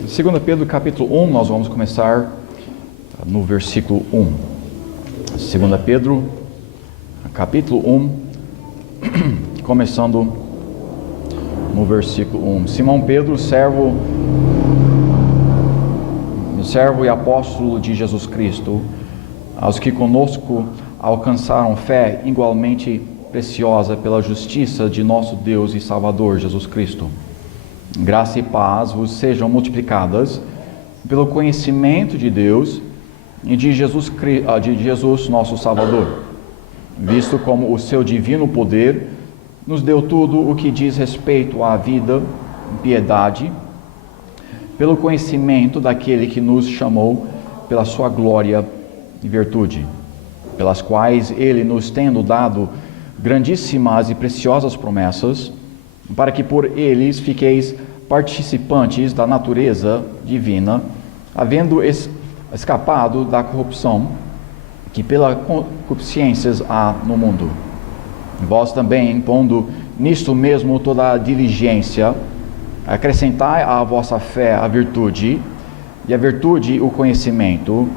2 Pedro capítulo 1, nós vamos começar no versículo 1. 2 Pedro capítulo 1, começando no versículo 1. Simão Pedro, servo e apóstolo de Jesus Cristo, aos que conosco alcançaram fé igualmente preciosa pela justiça de nosso Deus e Salvador Jesus Cristo. Graça e paz vos sejam multiplicadas pelo conhecimento de Deus e de Jesus nosso Salvador, visto como o seu divino poder nos deu tudo o que diz respeito à vida, piedade, pelo conhecimento daquele que nos chamou pela sua glória e virtude, pelas quais ele nos tendo dado grandíssimas e preciosas promessas, para que por eles fiqueis participantes da natureza divina, havendo escapado da corrupção que pela concupiscências há no mundo. Vós também, pondo nisto mesmo toda a diligência, acrescentai à vossa fé a virtude, e a virtude o conhecimento,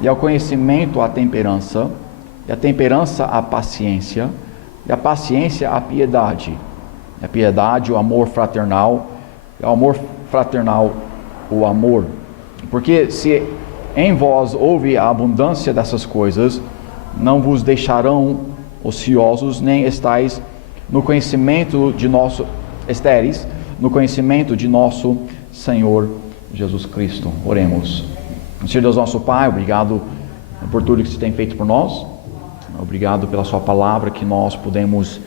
e ao conhecimento a temperança, e a temperança a paciência, e a paciência a piedade, e a piedade o amor fraternal, e ao amor fraternal o amor. Porque se em vós houve a abundância dessas coisas, não vos deixarão ociosos, nem estáis no conhecimento de nosso Senhor Jesus Cristo. Oremos. Senhor Deus nosso Pai, obrigado por tudo que você tem feito por nós. Obrigado pela sua palavra que nós podemos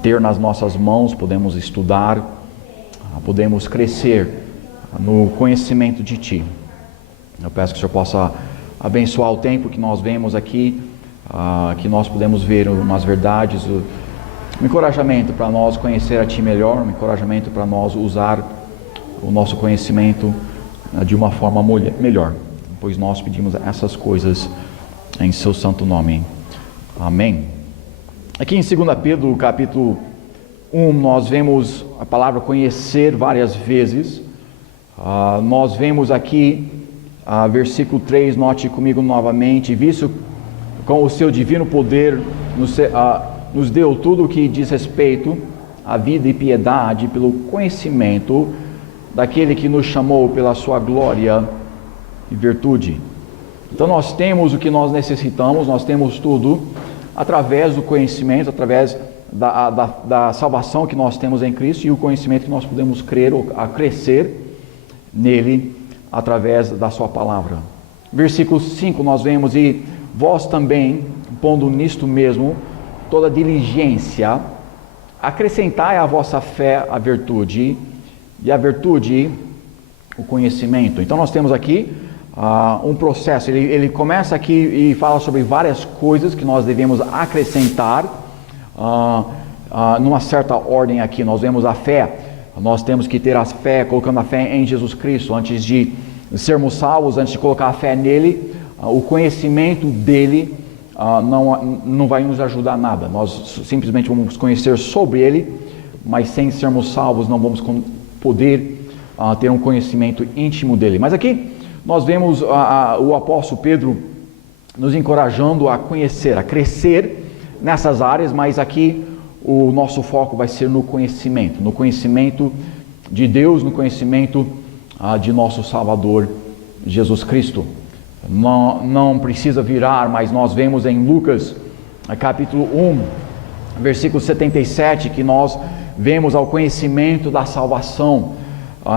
ter nas nossas mãos, podemos estudar, podemos crescer no conhecimento de Ti. Eu peço que o Senhor possa abençoar o tempo que nós vemos aqui, que nós podemos ver umas verdades, um encorajamento para nós conhecer a Ti melhor, um encorajamento para nós usar o nosso conhecimento de uma forma melhor, pois nós pedimos essas coisas em Seu santo nome. Amém. Aqui em 2 Pedro capítulo 1, nós vemos a palavra conhecer várias vezes. Nós vemos aqui versículo 3, note comigo novamente: visto com o seu divino poder nos deu tudo o que diz respeito à vida e piedade pelo conhecimento daquele que nos chamou pela sua glória e virtude. Então nós temos o que nós necessitamos, nós temos tudo através do conhecimento, através da salvação que nós temos em Cristo e o conhecimento que nós podemos crer ou crescer nele através da sua palavra. Versículo 5 nós vemos: e vós também, pondo nisto mesmo toda diligência, acrescentai à vossa fé a virtude, e a virtude o conhecimento. Então nós temos aqui um processo. Ele começa aqui e fala sobre várias coisas que nós devemos acrescentar numa certa ordem aqui. Nós vemos a fé. Nós temos que ter a fé, colocando a fé em Jesus Cristo antes de sermos salvos, antes de colocar a fé nele. O conhecimento dele não vai nos ajudar nada. Nós simplesmente vamos conhecer sobre ele, mas sem sermos salvos não vamos poder ter um conhecimento íntimo dele. Mas aqui nós vemos o apóstolo Pedro nos encorajando a conhecer, a crescer nessas áreas, mas aqui o nosso foco vai ser no conhecimento de Deus, no conhecimento de nosso Salvador Jesus Cristo. Não precisa virar, mas nós vemos em Lucas capítulo 1, versículo 77, que nós vemos ao conhecimento da salvação.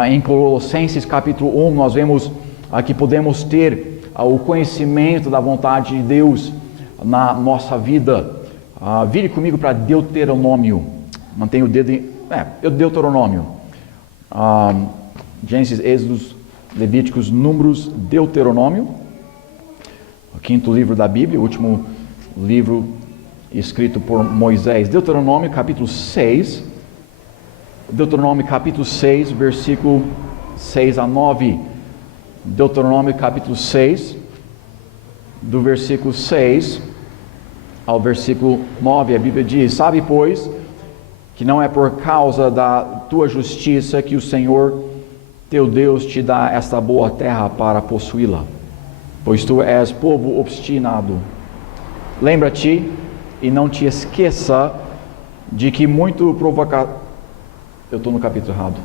Em Colossenses capítulo 1, nós vemos que podemos ter o conhecimento da vontade de Deus na nossa vida. Vire comigo para Deuteronômio. Mantenha o dedo em... Deuteronômio. Gênesis, Êxodos, Levíticos, Números, Deuteronômio. O quinto livro da Bíblia, o último livro escrito por Moisés. Deuteronômio capítulo 6. Deuteronômio capítulo 6, versículo 6 a 9. Deuteronômio capítulo 6, do versículo 6 ao versículo 9, a Bíblia diz: sabe, pois, que não é por causa da tua justiça que o Senhor teu Deus te dá esta boa terra para possuí-la, pois tu és povo obstinado. Lembra-te e não te esqueça de que muito provocar... Eu estou no capítulo errado.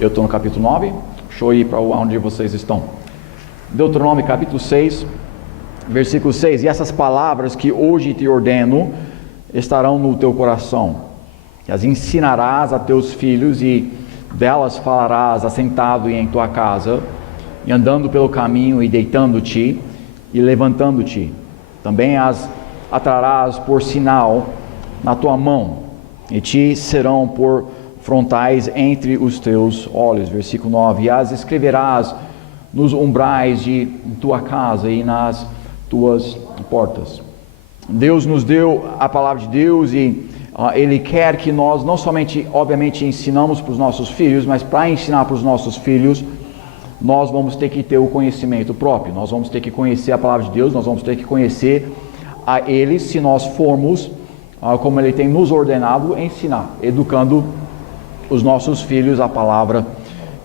Eu estou no capítulo 9. Deixa eu ir para onde vocês estão. Deuteronômio capítulo 6, versículo 6. E essas palavras que hoje te ordeno estarão no teu coração. E as ensinarás a teus filhos e delas falarás assentado em tua casa, e andando pelo caminho, e deitando-te, e levantando-te. Também as atarás por sinal na tua mão, e te serão por frontais entre os teus olhos. Versículo 9. E as escreverás nos umbrais de tua casa e nas tuas portas. Deus nos deu a palavra de Deus e Ele quer que nós não somente, obviamente, ensinamos para os nossos filhos, mas para ensinar para os nossos filhos, nós vamos ter que ter o conhecimento próprio, nós vamos ter que conhecer a palavra de Deus, nós vamos ter que conhecer a Ele, se nós formos, como Ele tem nos ordenado, ensinar, educando os nossos filhos a palavra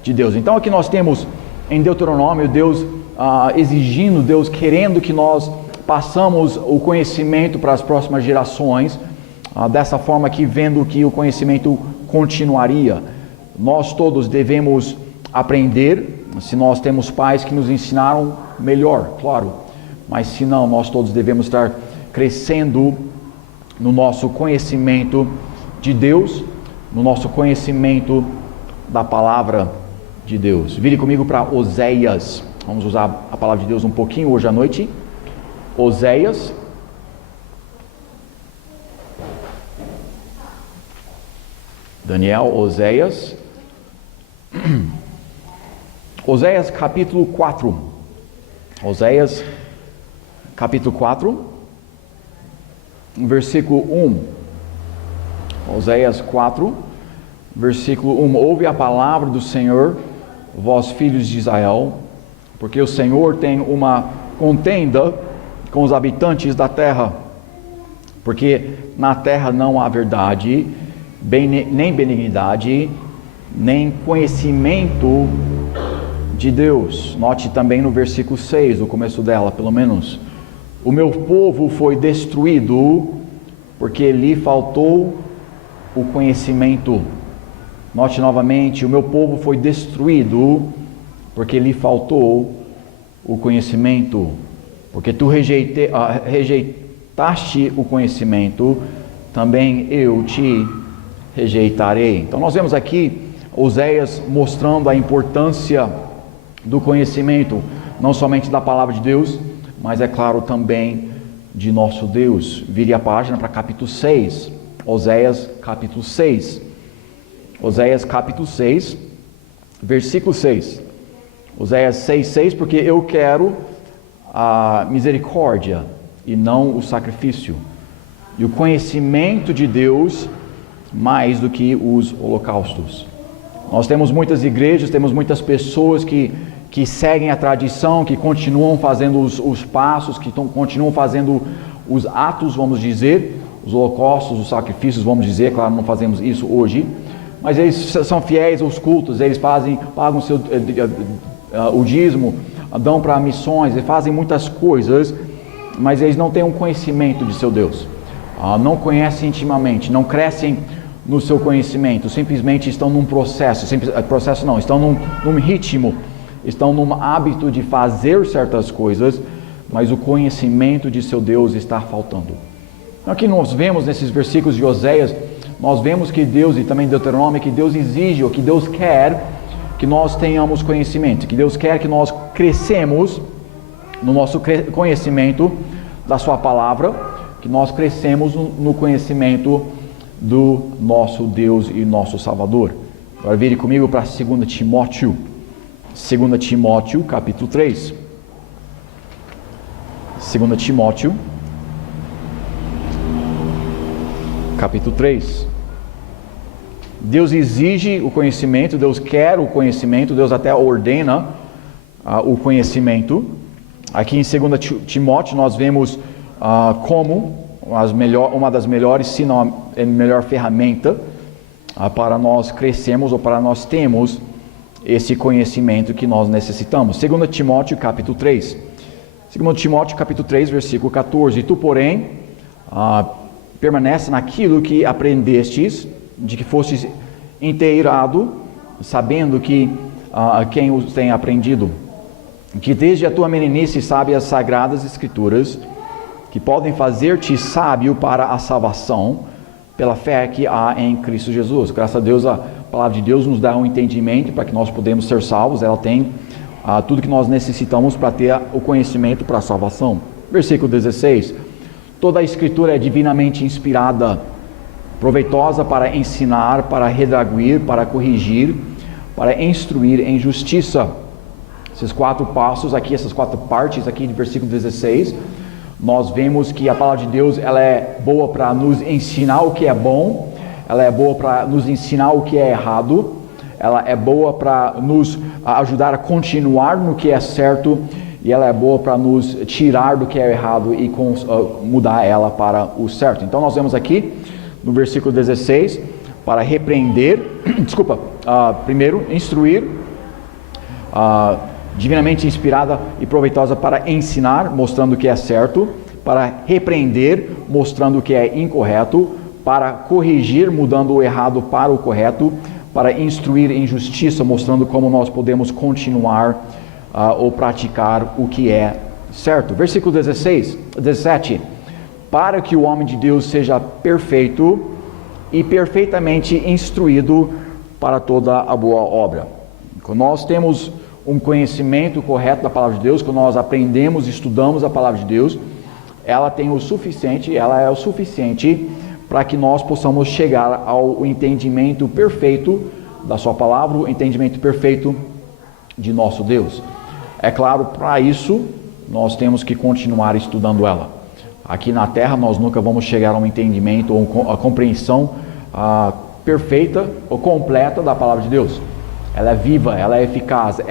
de Deus. Então aqui nós temos em Deuteronômio, Deus exigindo, Deus querendo que nós passamos o conhecimento para as próximas gerações, dessa forma que vendo que o conhecimento continuaria. Nós todos devemos aprender, se nós temos pais que nos ensinaram, melhor, claro, mas se não, nós todos devemos estar crescendo no nosso conhecimento de Deus, no nosso conhecimento da palavra de Deus. Vire comigo para Oséias, vamos usar a palavra de Deus um pouquinho hoje à noite. Oséias, Daniel, Oséias, Oséias capítulo 4, Oséias capítulo 4, versículo 1, Oséias 4, versículo 1, ouve a palavra do Senhor, vós filhos de Israel, porque o Senhor tem uma contenda com os habitantes da terra, porque na terra não há verdade, nem benignidade, nem conhecimento de Deus. Note também no versículo 6, no começo dela, pelo menos, o meu povo foi destruído porque lhe faltou o conhecimento. Note novamente, o meu povo foi destruído porque lhe faltou o conhecimento. Porque tu rejeitaste o conhecimento, também eu te rejeitarei. Então nós vemos aqui Oséias mostrando a importância do conhecimento, não somente da palavra de Deus, mas é claro também de nosso Deus. Vire a página para capítulo 6, Oséias capítulo 6. Oséias capítulo 6, versículo 6. Oséias 6:6, porque eu quero a misericórdia e não o sacrifício, e o conhecimento de Deus mais do que os holocaustos. Nós temos muitas igrejas, temos muitas pessoas que seguem a tradição, que continuam fazendo os passos, que continuam fazendo os atos, vamos dizer, os holocaustos, os sacrifícios, vamos dizer, claro, não fazemos isso hoje, mas eles são fiéis aos cultos, eles pagam o dízimo, dão para missões, eles fazem muitas coisas, mas eles não têm um conhecimento de seu Deus, não conhecem intimamente, não crescem no seu conhecimento, simplesmente estão num processo, estão num ritmo, estão num hábito de fazer certas coisas, mas o conhecimento de seu Deus está faltando. Então aqui nós vemos nesses versículos de Oséias, nós vemos que Deus, e também Deuteronômio, que Deus exige, ou que Deus quer que nós tenhamos conhecimento, que Deus quer que nós crescemos no nosso conhecimento da sua palavra, que nós crescemos no conhecimento do nosso Deus e nosso Salvador. Agora vire comigo para 2 Timóteo, 2 Timóteo capítulo 3. 2 Timóteo capítulo 3. Deus exige o conhecimento, Deus quer o conhecimento, Deus até ordena o conhecimento. Aqui em 2 Timóteo nós vemos como uma das melhores, se não a melhor ferramenta para nós crescermos ou para nós termos esse conhecimento que nós necessitamos. 2 Timóteo capítulo 3. 2 Timóteo capítulo 3, versículo 14. Tu, porém, permanece naquilo que aprendestes, de que fostes inteirado, sabendo que quem os tem aprendido, que desde a tua meninice sabe as sagradas escrituras, que podem fazer-te sábio para a salvação, pela fé que há em Cristo Jesus. Graças a Deus, a palavra de Deus nos dá um entendimento para que nós podemos ser salvos. Ela tem tudo que nós necessitamos para ter o conhecimento para a salvação. Versículo 16. Toda a escritura é divinamente inspirada, proveitosa para ensinar, para redarguir, para corrigir, para instruir em justiça. Esses 4 passos aqui, essas 4 partes aqui de versículo 16, nós vemos que a palavra de Deus, ela é boa para nos ensinar o que é bom, ela é boa para nos ensinar o que é errado, ela é boa para nos ajudar a continuar no que é certo, e ela é boa para nos tirar do que é errado e mudar ela para o certo. Então nós vemos aqui no versículo 16, para repreender, primeiro, instruir, divinamente inspirada e proveitosa para ensinar, mostrando o que é certo, para repreender, mostrando o que é incorreto, para corrigir, mudando o errado para o correto, para instruir em justiça, mostrando como nós podemos continuar ou praticar o que é certo. Versículo 17, para que o homem de Deus seja perfeito e perfeitamente instruído para toda a boa obra. Quando nós temos um conhecimento correto da palavra de Deus, quando nós aprendemos e estudamos a palavra de Deus, ela é o suficiente para que nós possamos chegar ao entendimento perfeito da sua palavra, o entendimento perfeito de nosso Deus. É claro, para isso, nós temos que continuar estudando ela. Aqui na Terra, nós nunca vamos chegar a um entendimento ou a compreensão perfeita ou completa da palavra de Deus. Ela é viva, ela é eficaz,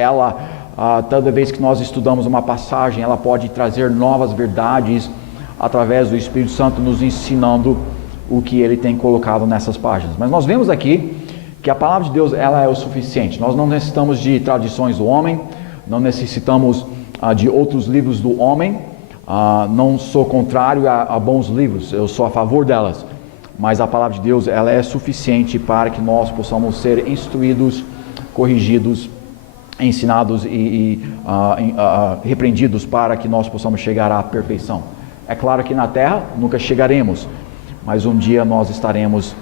toda vez que nós estudamos uma passagem, ela pode trazer novas verdades através do Espírito Santo nos ensinando o que ele tem colocado nessas páginas. Mas nós vemos aqui que a palavra de Deus, ela é o suficiente. Nós não necessitamos de tradições do homem, não necessitamos de outros livros do homem. Não sou contrário a bons livros, eu sou a favor delas. Mas a palavra de Deus, ela é suficiente para que nós possamos ser instruídos, corrigidos, ensinados e repreendidos para que nós possamos chegar à perfeição. É claro que na terra nunca chegaremos, mas um dia nós estaremos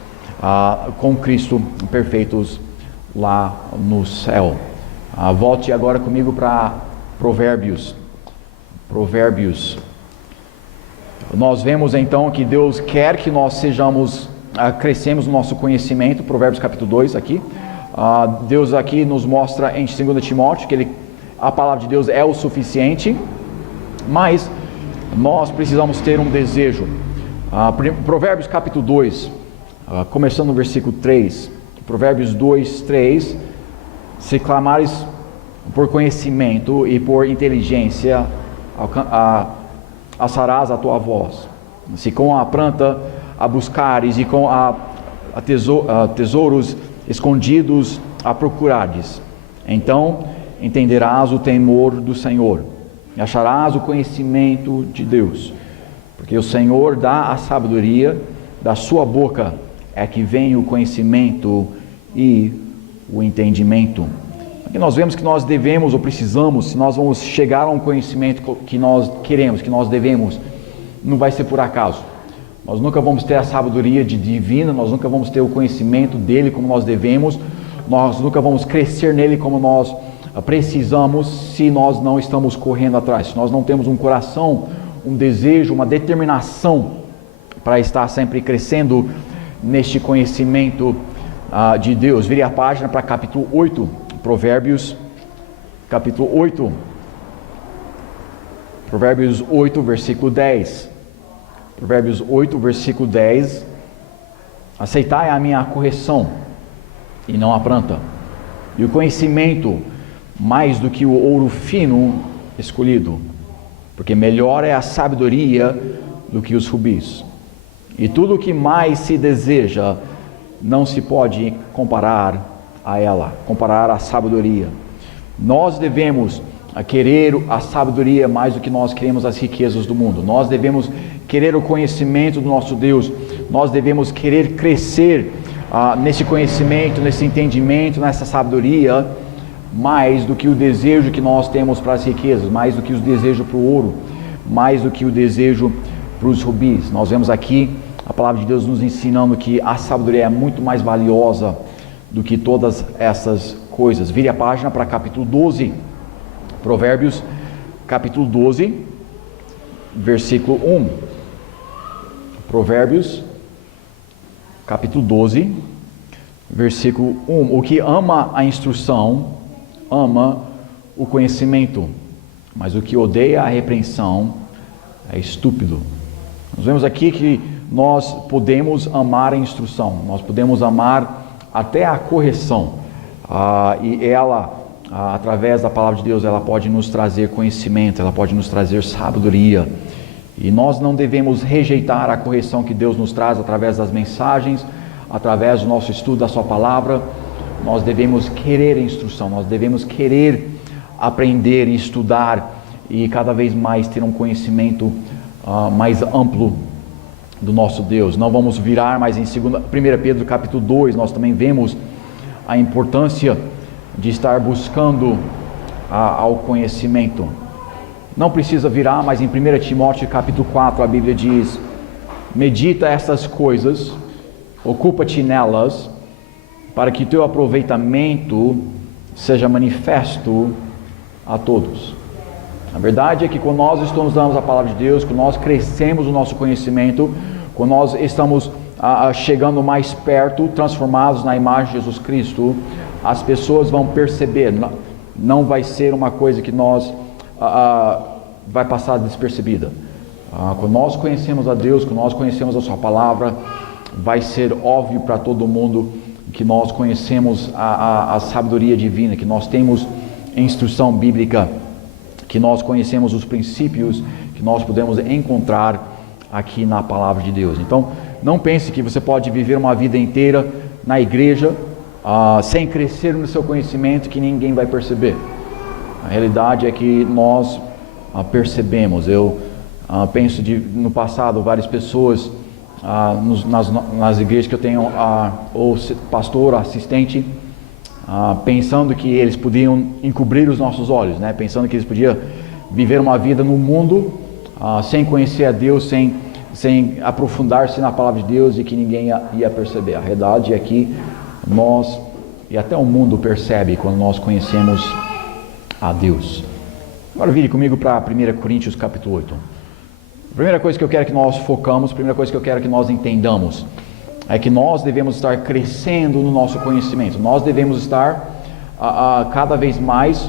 com Cristo perfeitos lá no céu. Volte agora comigo para Provérbios. Nós vemos então que Deus quer que nós crescemos no nosso conhecimento. Provérbios capítulo 2 aqui. Deus aqui nos mostra em 2 Timóteo que a palavra de Deus é o suficiente, mas nós precisamos ter um desejo. Provérbios capítulo 2, começando no versículo 3, Provérbios 2, 3, se clamares por conhecimento e por inteligência, alçarás a tua voz. Se com a planta a buscares e com tesouros escondidos a procurares, então entenderás o temor do Senhor e acharás o conhecimento de Deus, porque o Senhor dá a sabedoria, da sua boca é que vem o conhecimento e o entendimento. Aqui nós vemos que nós devemos ou precisamos, se nós vamos chegar a um conhecimento que nós queremos, que nós devemos, não vai ser por acaso. Nós nunca vamos ter a sabedoria divina, nós nunca vamos ter o conhecimento dele como nós devemos, nós nunca vamos crescer nele como nós precisamos se nós não estamos correndo atrás, se nós não temos um coração, um desejo, uma determinação para estar sempre crescendo neste conhecimento de Deus. Vire a página para capítulo 8, Provérbios, capítulo 8, Provérbios 8, versículo 10. Provérbios 8, versículo 10. Aceitai a minha correção e não a planta, e o conhecimento mais do que o ouro fino escolhido, porque melhor é a sabedoria do que os rubis. E tudo o que mais se deseja não se pode comparar a ela, comparar a sabedoria. Nós devemos querer a sabedoria mais do que nós queremos as riquezas do mundo. Nós devemos querer o conhecimento do nosso Deus. Nós devemos querer crescer nesse conhecimento, nesse entendimento, nessa sabedoria, mais do que o desejo que nós temos para as riquezas, mais do que o desejo para o ouro, mais do que o desejo para os rubis. Nós vemos aqui a palavra de Deus nos ensinando que a sabedoria é muito mais valiosa do que todas essas coisas. Vire a página para capítulo 12, Provérbios, capítulo 12, versículo 1. Provérbios, capítulo 12, versículo 1. O que ama a instrução, ama o conhecimento, mas o que odeia a repreensão é estúpido. Nós vemos aqui que nós podemos amar a instrução, nós podemos amar até a correção, e ela, através da palavra de Deus, ela pode nos trazer conhecimento, ela pode nos trazer sabedoria, e nós não devemos rejeitar a correção que Deus nos traz através das mensagens, através do nosso estudo da sua palavra. Nós devemos querer a instrução, nós devemos querer aprender e estudar e cada vez mais ter um conhecimento mais amplo do nosso Deus. Não vamos virar, mas em 1 Pedro capítulo 2 nós também vemos a importância de estar buscando ao conhecimento. Não precisa virar, mas em 1 Timóteo capítulo 4 a Bíblia diz: medita essas coisas, ocupa-te nelas, para que teu aproveitamento seja manifesto a todos. A verdade é que quando nós estudamos a palavra de Deus, quando nós crescemos no nosso conhecimento, quando nós estamos chegando mais perto, transformados na imagem de Jesus Cristo, as pessoas vão perceber, não vai ser uma coisa que nós vai passar despercebida. Quando nós conhecemos a Deus, quando nós conhecemos a sua palavra, vai ser óbvio para todo mundo que nós conhecemos a sabedoria divina, que nós temos instrução bíblica, que nós conhecemos os princípios que nós podemos encontrar aqui na palavra de Deus. Então, não pense que você pode viver uma vida inteira na igreja sem crescer no seu conhecimento, que ninguém vai perceber. A realidade é que nós percebemos. Eu penso no passado, várias pessoas nas igrejas que eu tenho, ou pastor, assistente, pensando que eles podiam encobrir os nossos olhos, né? Pensando que eles podiam viver uma vida no mundo sem conhecer a Deus, sem aprofundar-se na palavra de Deus, e que ninguém ia perceber. A realidade é que nós, e até o mundo percebe quando nós conhecemos a Deus. Agora vire comigo para 1 Coríntios capítulo 8. A primeira coisa que eu quero que nós focamos, a primeira coisa que eu quero que nós entendamos, é que nós devemos estar crescendo no nosso conhecimento. Nós devemos estar cada vez mais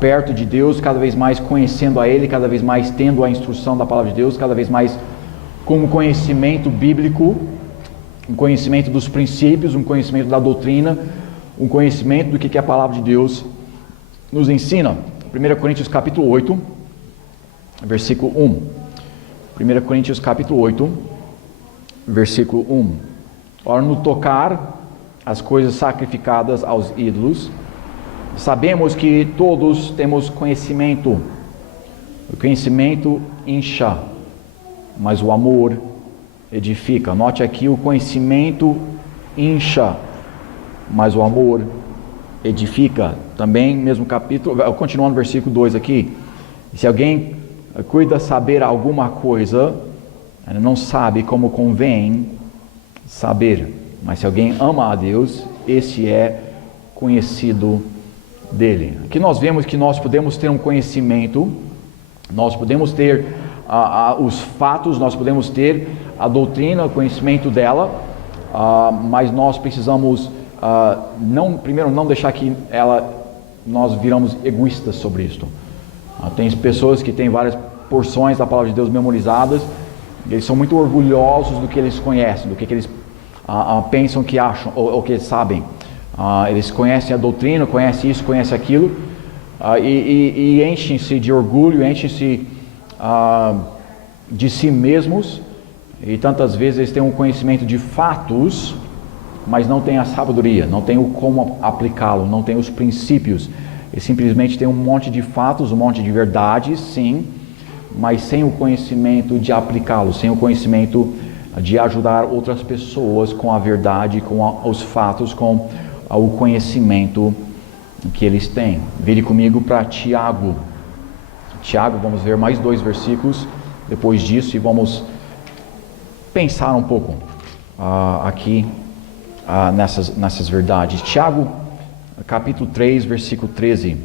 perto de Deus, cada vez mais conhecendo a Ele, cada vez mais tendo a instrução da palavra de Deus, cada vez mais com um conhecimento bíblico, um conhecimento dos princípios, um conhecimento da doutrina, um conhecimento do que a palavra de Deus nos ensina. 1 Coríntios capítulo 8, versículo 1. 1 Coríntios capítulo 8, versículo 1. Ora, no tocar as coisas sacrificadas aos ídolos, sabemos que todos temos conhecimento. O conhecimento incha, mas o amor edifica. Note aqui, o conhecimento incha, mas o amor edifica. Também, mesmo capítulo, continuando no versículo 2 aqui. Se alguém cuida saber alguma coisa, ele não sabe como convém saber. Mas se alguém ama a Deus, esse é conhecido dele. Aqui nós vemos que nós podemos ter um conhecimento, nós podemos ter os fatos, nós podemos ter a doutrina, o conhecimento dela, mas nós precisamos primeiro não deixar que nós viramos egoístas sobre isto. Tem pessoas que têm várias porções da palavra de Deus memorizadas, e eles são muito orgulhosos do que eles conhecem, do que eles pensam que acham, ou que eles sabem. Eles conhecem a doutrina, conhecem isso, conhecem aquilo, e enchem-se de orgulho, enchem-se de si mesmos, e tantas vezes eles têm um conhecimento de fatos, mas não tem a sabedoria, não tem o como aplicá-lo, não tem os princípios. Ele simplesmente tem um monte de fatos, um monte de verdades, sim, mas sem o conhecimento de aplicá-lo, sem o conhecimento de ajudar outras pessoas com a verdade, com os fatos, com o conhecimento que eles têm. Vire comigo para Tiago. Tiago, vamos ver mais 2 versículos depois disso e vamos pensar um pouco aqui nessas verdades. Tiago, capítulo 3, versículo 13.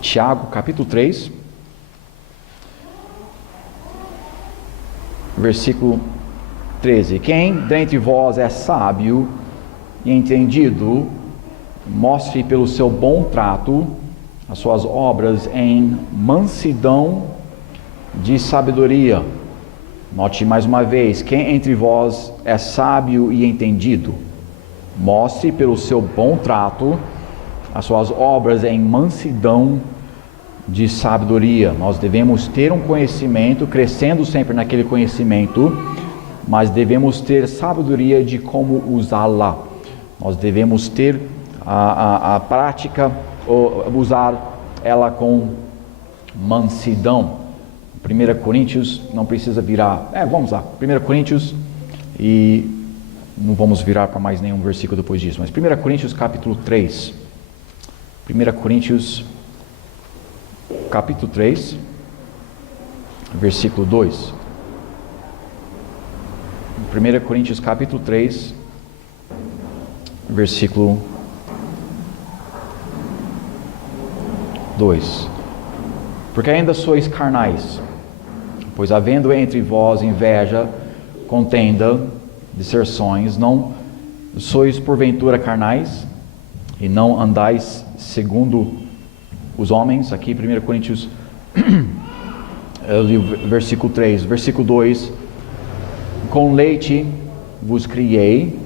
Tiago, capítulo 3, versículo 13. Quem dentre vós é sábio e entendido, mostre pelo seu bom trato as suas obras em mansidão de sabedoria. Note mais uma vez, quem entre vós é sábio e entendido, mostre pelo seu bom trato as suas obras em mansidão de sabedoria. Nós devemos ter um conhecimento, crescendo sempre naquele conhecimento, mas devemos ter sabedoria de como usá-la. Nós devemos ter a prática, usar ela com mansidão. 1 Coríntios, não precisa virar, vamos lá, 1 Coríntios, e não vamos virar para mais nenhum versículo depois disso, mas 1 Coríntios capítulo 3, 1 Coríntios capítulo 3, versículo 2, 1 Coríntios capítulo 3, versículo 2, porque ainda sois carnais, pois havendo entre vós inveja, contenda, disserções, não sois porventura carnais, e não andais segundo os homens. Aqui 1 Coríntios, eu li o versículo 3, versículo 2, com leite vos criei,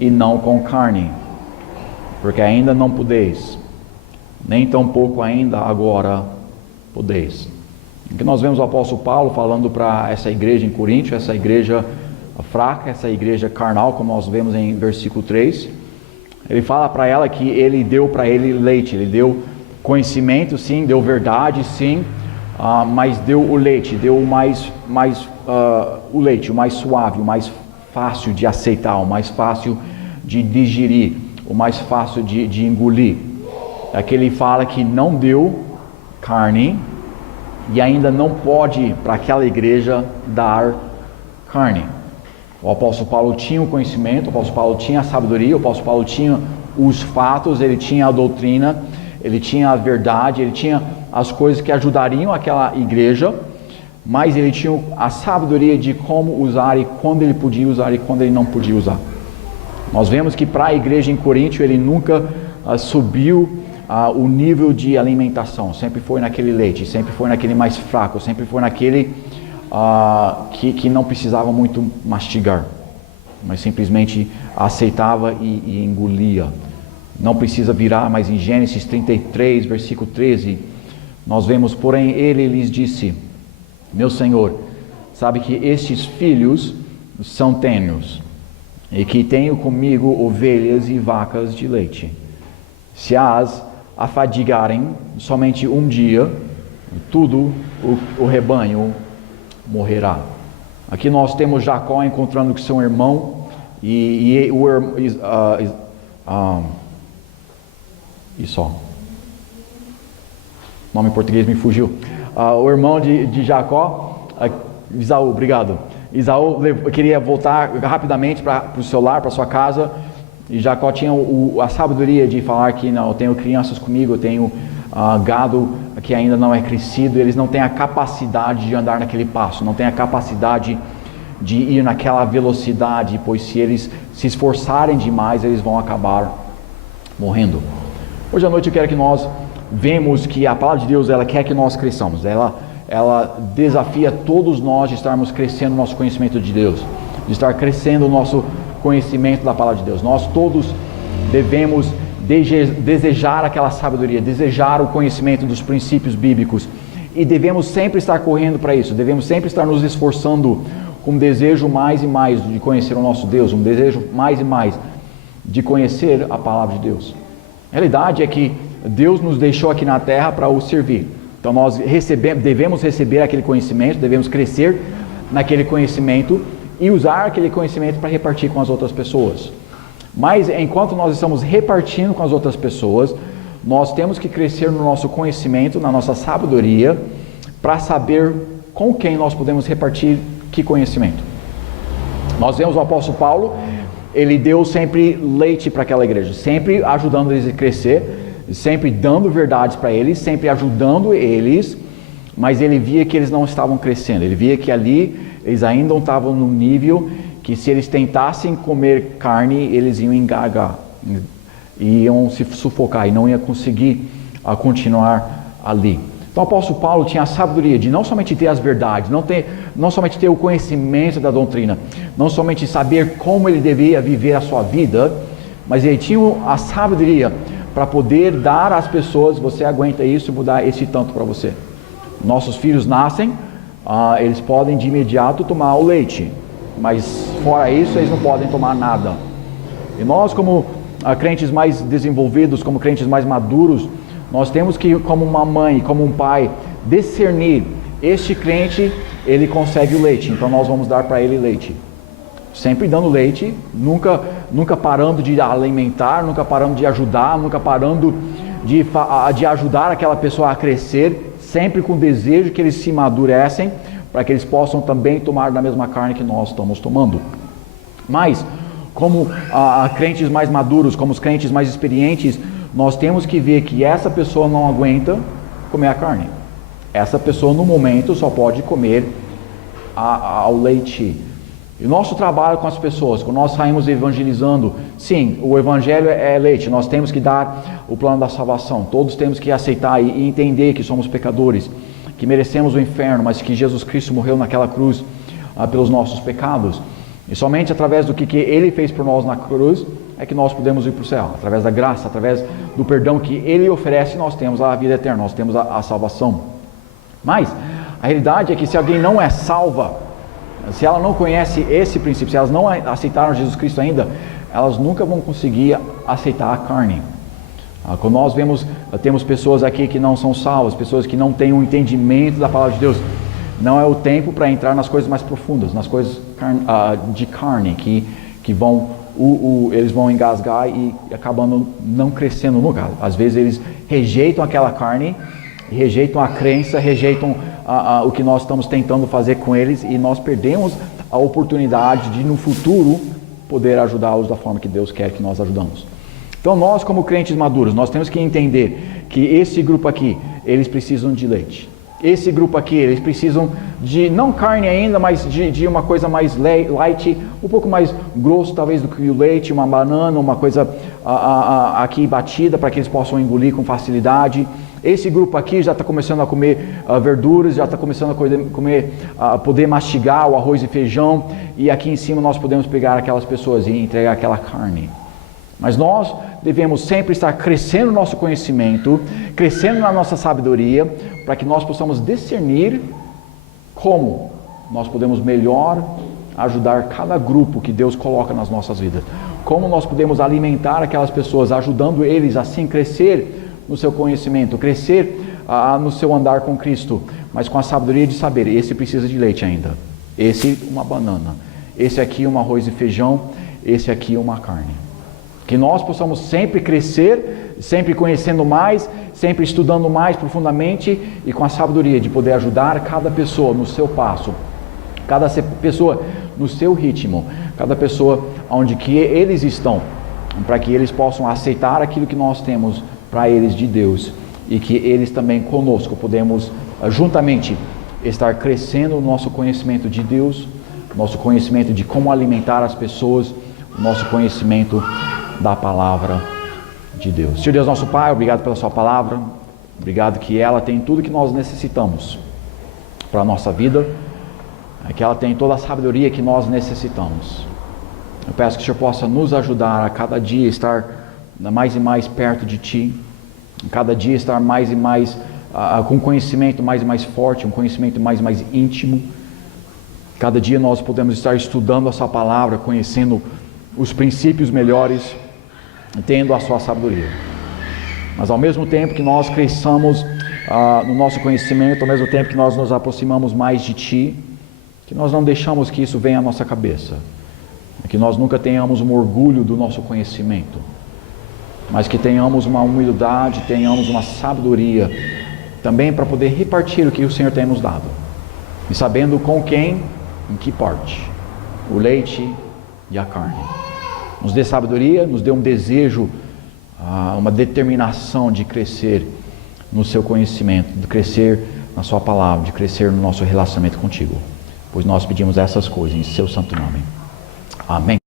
e não com carne, porque ainda não podeis, nem tampouco ainda agora podeis. Aqui nós vemos o apóstolo Paulo falando para essa igreja em Coríntio, essa igreja fraca, essa igreja carnal, como nós vemos em versículo 3. Ele fala para ela que ele deu para ele leite, ele deu conhecimento, sim, deu verdade, sim, mas deu o leite, deu o leite, o mais suave, o mais fácil de aceitar, o mais fácil de digerir, o mais fácil de engolir. Aqui ele fala que não deu carne e ainda não pode para aquela igreja dar carne. O apóstolo Paulo tinha o conhecimento, o apóstolo Paulo tinha a sabedoria, o apóstolo Paulo tinha os fatos, ele tinha a doutrina, ele tinha a verdade, ele tinha as coisas que ajudariam aquela igreja, mas ele tinha a sabedoria de como usar e quando ele podia usar e quando ele não podia usar. Nós vemos que para a igreja em Coríntio ele nunca subiu o nível de alimentação, sempre foi naquele leite, sempre foi naquele mais fraco, sempre foi naquele que não precisava muito mastigar, mas simplesmente aceitava e engolia. Não precisa virar, mas em Gênesis 33, versículo 13, nós vemos, porém ele lhes disse, meu Senhor, sabe que estes filhos são tênues, e que tenho comigo ovelhas e vacas de leite. Se as afadigarem somente um dia, tudo o rebanho morrerá. Aqui nós temos Jacó encontrando com seu irmão e só. O nome em português me fugiu. O irmão de Jacó, Isaú, obrigado. Isaú queria voltar rapidamente para o seu lar, para sua casa, e Jacó tinha a sabedoria de falar que não, eu tenho crianças comigo, eu tenho gado que ainda não é crescido, eles não têm a capacidade de andar naquele passo, não têm a capacidade de ir naquela velocidade, pois se eles se esforçarem demais, eles vão acabar morrendo. Hoje à noite eu quero que nós vemos que a palavra de Deus, ela quer que nós cresçamos, ela desafia todos nós de estarmos crescendo no nosso conhecimento de Deus, de estar crescendo o nosso conhecimento da palavra de Deus. Nós todos devemos desejar aquela sabedoria, desejar o conhecimento dos princípios bíblicos, e devemos sempre estar correndo para isso, devemos sempre estar nos esforçando com um desejo mais e mais de conhecer o nosso Deus, um desejo mais e mais de conhecer a palavra de Deus. A realidade é que Deus nos deixou aqui na terra para o servir. Então nós devemos receber aquele conhecimento, devemos crescer naquele conhecimento e usar aquele conhecimento para repartir com as outras pessoas. Mas enquanto nós estamos repartindo com as outras pessoas, nós temos que crescer no nosso conhecimento, na nossa sabedoria, para saber com quem nós podemos repartir que conhecimento. Nós vemos o apóstolo Paulo, ele deu sempre leite para aquela igreja, sempre ajudando eles a crescer, sempre dando verdades para eles, sempre ajudando eles, mas ele via que eles não estavam crescendo, ele via que ali eles ainda não estavam no nível que se eles tentassem comer carne, eles iam engasgar, iam se sufocar e não iam conseguir continuar ali. Então o apóstolo Paulo tinha a sabedoria de não somente ter as verdades, não somente ter o conhecimento da doutrina, não somente saber como ele devia viver a sua vida, mas ele tinha a sabedoria para poder dar às pessoas: você aguenta isso, vou dar esse tanto para você. Nossos filhos nascem, eles podem de imediato tomar o leite, mas fora isso eles não podem tomar nada. E nós, como crentes mais desenvolvidos, como crentes mais maduros, nós temos que, como uma mãe, como um pai, discernir: este crente, ele consegue o leite, então nós vamos dar para ele leite. Sempre dando leite, nunca parando de alimentar, nunca parando de ajudar, nunca parando de ajudar aquela pessoa a crescer, sempre com o desejo que eles se amadurecem, para que eles possam também tomar da mesma carne que nós estamos tomando. Mas, como crentes mais maduros, como os crentes mais experientes, nós temos que ver que essa pessoa não aguenta comer a carne. Essa pessoa no momento só pode comer ao leite. E o nosso trabalho com as pessoas, quando nós saímos evangelizando, sim, o evangelho é leite, nós temos que dar o plano da salvação, todos temos que aceitar e entender que somos pecadores, que merecemos o inferno, mas que Jesus Cristo morreu naquela cruz pelos nossos pecados. E somente através do que Ele fez por nós na cruz é que nós podemos ir para o céu. Através da graça, através do perdão que Ele oferece, nós temos a vida eterna, nós temos a salvação. Mas a realidade é que se alguém não é salva, se ela não conhece esse princípio, se elas não aceitaram Jesus Cristo ainda, elas nunca vão conseguir aceitar a carne. Quando nós temos pessoas aqui que não são salvas, pessoas que não têm um entendimento da palavra de Deus, não é o tempo para entrar nas coisas mais profundas, nas coisas de carne, que vão, eles vão engasgar e acabando não crescendo nunca. Às vezes eles rejeitam aquela carne, rejeitam a crença, rejeitam o que nós estamos tentando fazer com eles, e nós perdemos a oportunidade de no futuro poder ajudá-los da forma que Deus quer que nós ajudamos. Então nós, como crentes maduros, nós temos que entender que esse grupo aqui, eles precisam de leite. Esse grupo aqui, eles precisam de, não carne ainda, mas de uma coisa mais light, um pouco mais grosso talvez do que o leite, uma banana, uma coisa aqui batida para que eles possam engolir com facilidade. Esse grupo aqui já está começando a comer verduras, já está começando a poder mastigar o arroz e feijão, e aqui em cima nós podemos pegar aquelas pessoas e entregar aquela carne. Mas nós devemos sempre estar crescendo no nosso conhecimento, crescendo na nossa sabedoria, para que nós possamos discernir como nós podemos melhor ajudar cada grupo que Deus coloca nas nossas vidas. Como nós podemos alimentar aquelas pessoas, ajudando eles assim crescer no seu conhecimento, crescer no seu andar com Cristo, mas com a sabedoria de saber: esse precisa de leite ainda, esse uma banana, esse aqui um arroz e feijão, esse aqui uma carne. Que nós possamos sempre crescer, sempre conhecendo mais, sempre estudando mais profundamente e com a sabedoria de poder ajudar cada pessoa no seu passo, cada pessoa no seu ritmo, cada pessoa onde que eles estão, para que eles possam aceitar aquilo que nós temos para eles de Deus, e que eles também conosco podemos juntamente estar crescendo no nosso conhecimento de Deus, nosso conhecimento de como alimentar as pessoas, nosso conhecimento da palavra de Deus. Senhor Deus, nosso Pai, obrigado pela sua palavra, obrigado que ela tem tudo que nós necessitamos para a nossa vida, que ela tem toda a sabedoria que nós necessitamos. Eu peço que o Senhor possa nos ajudar a cada dia estar mais e mais perto de Ti, cada dia estar mais e mais com um conhecimento mais e mais forte, um conhecimento mais e mais íntimo, Cada dia nós podemos estar estudando a sua palavra, conhecendo os princípios melhores, tendo a sua sabedoria. Mas ao mesmo tempo que nós cresçamos no nosso conhecimento, ao mesmo tempo que nós nos aproximamos mais de Ti, que nós não deixamos que isso venha à nossa cabeça, que nós nunca tenhamos um orgulho do nosso conhecimento, mas que tenhamos uma humildade, tenhamos uma sabedoria também para poder repartir o que o Senhor tem nos dado, e sabendo com quem, em que parte, o leite e a carne. Nos dê sabedoria, nos dê um desejo, uma determinação de crescer no seu conhecimento, de crescer na sua palavra, de crescer no nosso relacionamento contigo. Pois nós pedimos essas coisas em seu santo nome. Amém.